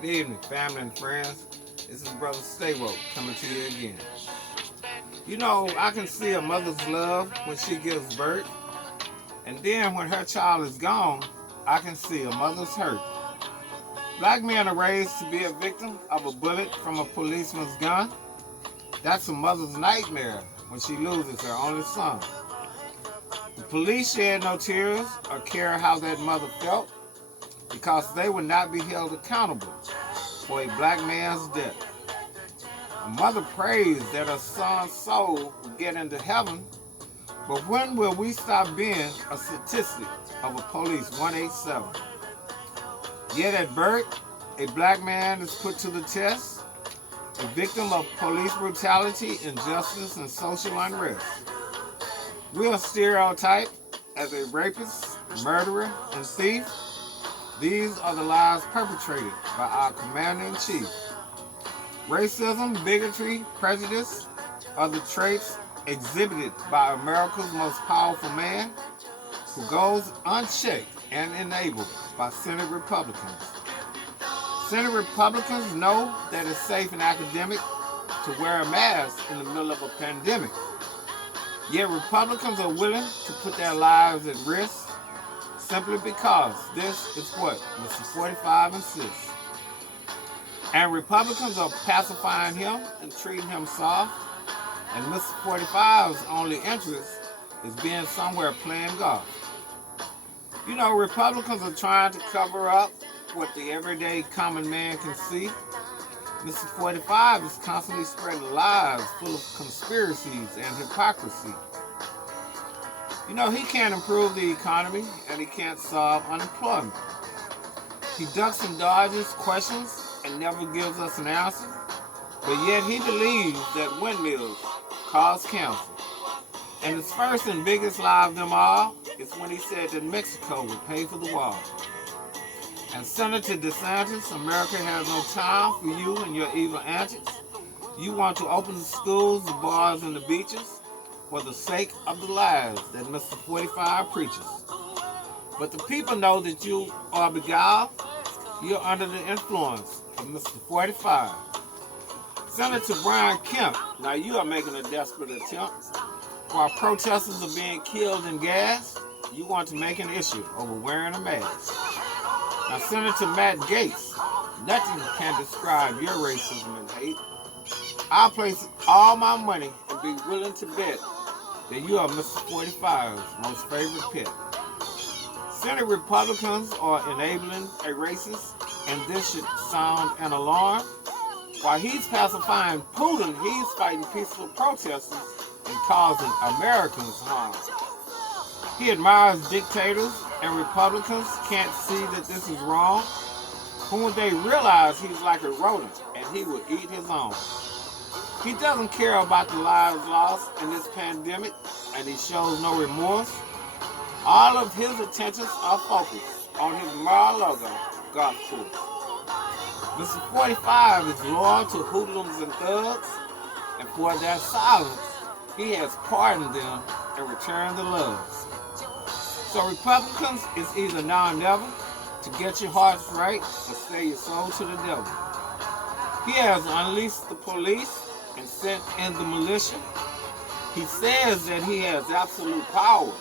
Good evening, family and friends. This is Brother Stay Woke coming to you again. You know, I can see a mother's love when she gives birth, and then when her child is gone, I can see a mother's hurt. Black men are raised to be a victim of a bullet from a policeman's gun. That's a mother's nightmare when she loses her only son. The police shed no tears or care how that mother felt because they would not be held accountable for a black man's death. A mother prays that her son's soul will get into heaven, but when will we stop being a statistic of a police 187? Yet at birth, a black man is put to the test, a victim of police brutality, injustice, and social unrest. We are stereotyped as a rapist, murderer, and thief. These are the lies perpetrated by our commander-in-chief. Racism, bigotry, prejudice are the traits exhibited by America's most powerful man, who goes unchecked and enabled by Senate Republicans. Senate Republicans know that it's safe and academic to wear a mask in the middle of a pandemic. Yet Republicans are willing to put their lives at risk simply because this is what Mr. 45 insists. And Republicans are pacifying him and treating him soft, and Mr. 45's only interest is being somewhere playing golf. You know, Republicans are trying to cover up what the everyday common man can see. Mr. 45 is constantly spreading lies full of conspiracies and hypocrisy. You know, he can't improve the economy and he can't solve unemployment. He ducks and dodges questions and never gives us an answer, but yet he believes that windmills cause cancer. And his first and biggest lie of them all is when he said that Mexico would pay for the wall. And Senator DeSantis, America has no time for you and your evil antics. You want to open the schools, the bars, and the beaches for the sake of the lies that Mr. 45 preaches. But the people know that you are beguiled. You're under the influence of Mr. 45. Senator Brian Kemp, now you are making a desperate attempt. While protesters are being killed and gassed, you want to make an issue over wearing a mask. Now, Senator Matt Gaetz, nothing can describe your racism and hate. I'll place all my money and be willing to bet that you are Mr. 45's most favorite pet. Senate Republicans are enabling a racist, and this should sound an alarm. While he's pacifying Putin, he's fighting peaceful protesters and causing Americans harm. He admires dictators, and Republicans can't see that this is wrong. When they realize he's like a rodent and he will eat his own. He doesn't care about the lives lost in this pandemic, and he shows no remorse. All of his attentions are focused on his Mar-a-Lago golf course. Mr. 45 is loyal to hoodlums and thugs, and for their silence, he has pardoned them and returned the loves. So Republicans, it's either now or never to get your hearts right or sell your soul to the devil. He has unleashed the police and sent in the militia. He says that he has absolute power.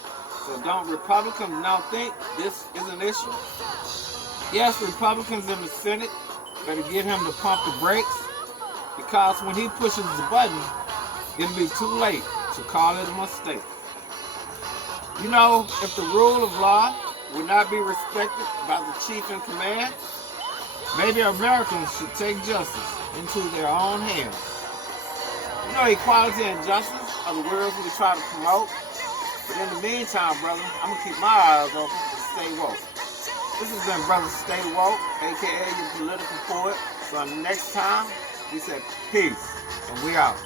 So don't Republicans now think this is an issue? Yes, Republicans in the Senate better get him to pump the brakes, because when he pushes the button, it'll be too late to call it a mistake. You know, if the rule of law would not be respected by the chief in command, maybe Americans should take justice into their own hands. You know, equality and justice are the words we try to promote. But in the meantime, brother, I'm going to keep my eyes open and stay woke. This has been Brother Stay Woke, a.k.a. your political poet. So next time, we said peace, and we out.